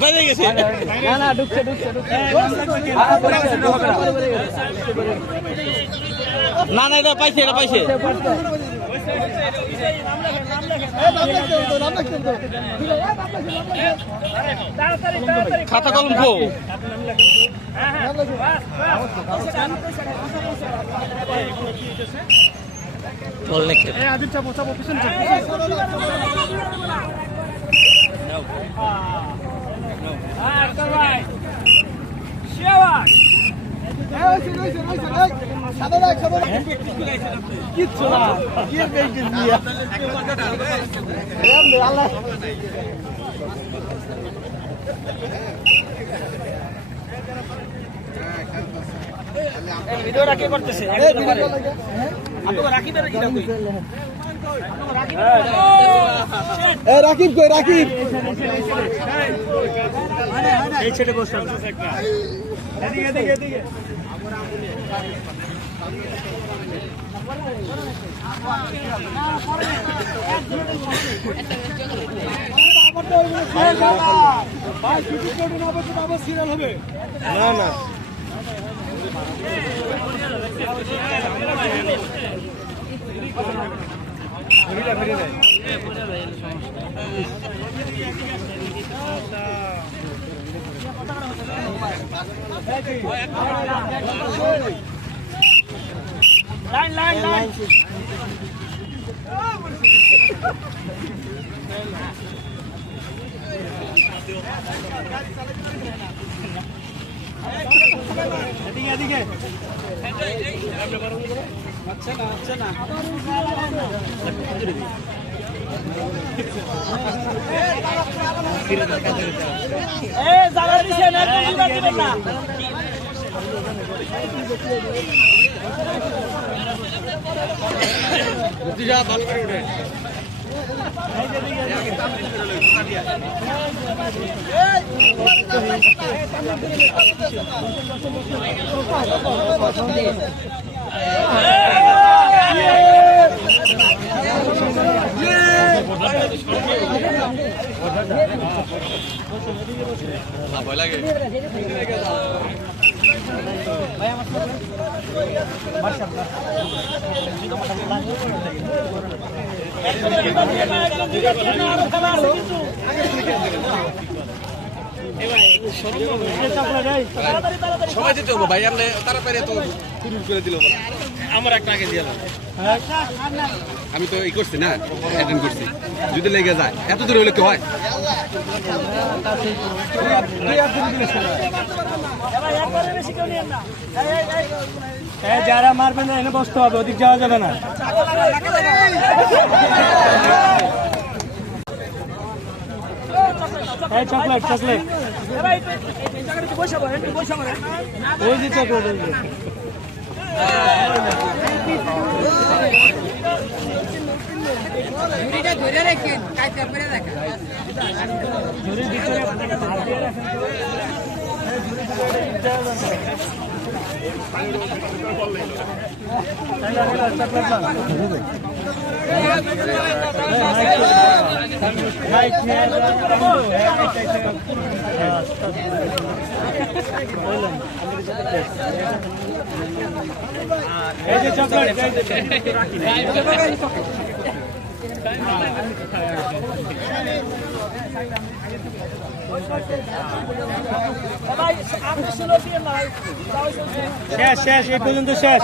বাইরে গেছে না ঢুকছে না এটা পাইছে খাতা কলম কো কিচ্ছু না ভিডিওটা কে করতেছে রাকিব কই রাকিব এই ছেড়ে বসে এদিকে না লাইন এদিকে আচ্ছা না ভালো করে উঠে ভয় লাগে সময় দিতে হবে ভাই আপনি তাড়াতাড়ি তো শুরু করে দিল আমার একটা আগে দিয়ে আমি তো ই করছি না অ্যাটেন্ড করছি যদি লেগে যায় এত দূরে হলে কি হয় যারা মারবে না এনে বসতে হবে ওদিক যাওয়া যাবে না চকলেট ওই যে চকলেট ধরে রাখেন কাইতে পরে রাখেন ঝুড়ির ভিতরে শেষ এই পর্যন্ত শেষ